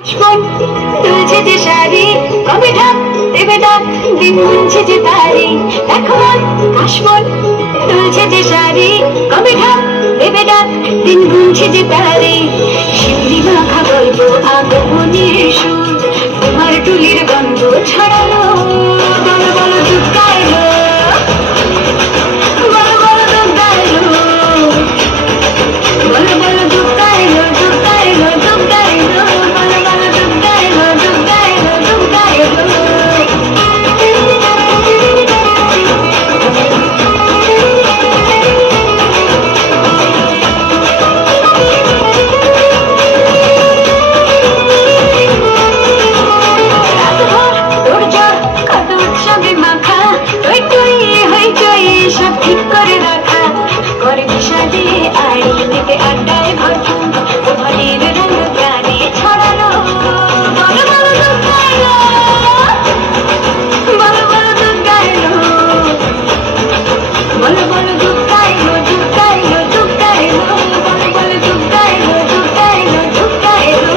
মন তুলছে যে শাড়ি, কবে ঢাক দেবে ডাক, দিন গুনছে যে তারি। দেখো মন কাশমন তুলছে যে শাড়ি, কবে ঢাক দেবে ডাক, দিন গুনছে যে তারি। শিউলি মাখা গল্প আগমনের সুর, তোমার টুলির গন্ধ ছড়ালো। বলো বলো দুর্গা এলো, বলো বলো দুর্গা এলো, বলো বলো দুর্গা এলো, দুর্গা এলো, দুর্গা এলো, বলো বলো দুর্গা এলো, দুর্গা এলো, দুর্গা এলো। রাতভর তোড়জোড় কত উৎসবে মাখা, টই টই হইচই সব ঠিক করে রাখা। করে বিষাদে আড়ি থেকে আড্ডায় ভরপুর, তোমাদের রঙ গানে ছড়ালো। বলো বলো দুর্গা এলো, বলো বলো দুর্গা এলো, বলো বলো দুর্গা এলো, দুর্গা এলো, দুর্গা এলো, বলো বলো দুর্গা এলো, দুর্গা এলো, দুর্গা এলো।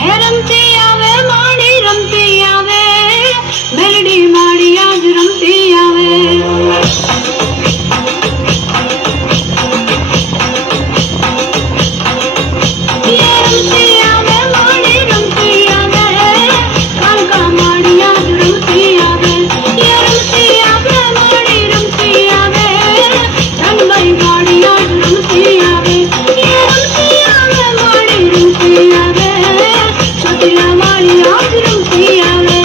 હે રમતી આવે માડી રમતી આવે, મેલડી માડી આજ રમતી આવે. ये रमती आवे माड़ी रमती आवे, कालका माड़ी आज रमती आवे. ये रमती आवे माड़ी रमती आवे, धनबाई माड़ी आज रमती आवे. ये रमती आवे माड़ी रमती आवे, छोटिया माड़ी आज रमती आवे.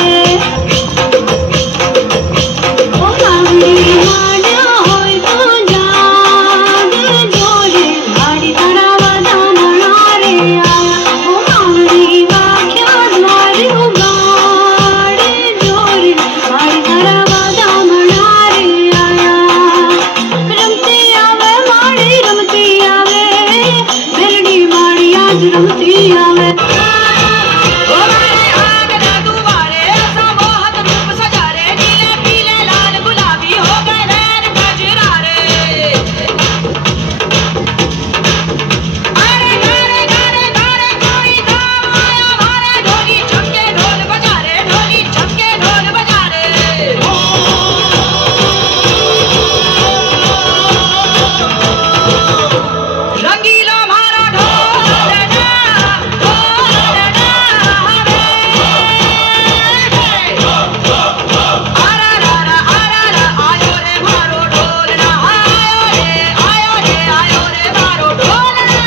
ओ मावली माड्या होय तो जाग जोरे, माड़ी तरावा दामणा रे आया. ओ मावली वाख्या द्वारे उगाड़े जोरे, माड़ी तरावा दामणा रे आया. रमती आवे माड़ी रमती आवे, मेलडी माड़ी आज रमती आवे. ओ मारे आगरा दुआरे, ऐसा मोहक रूप सजा रे, नीले पीले लाल गुलाबी हो गए नैन कजरा रे. अरे गारे गारे गारे कोई गाँव आया मारे, ढोली छमके ढोल बजा रे, ढोली छमके ढोल बजा रे. रंगीला मारा ढोलना ढोलना रे. आरा आयो रे मारो ढोलना, आयो रे मारो ढोलना.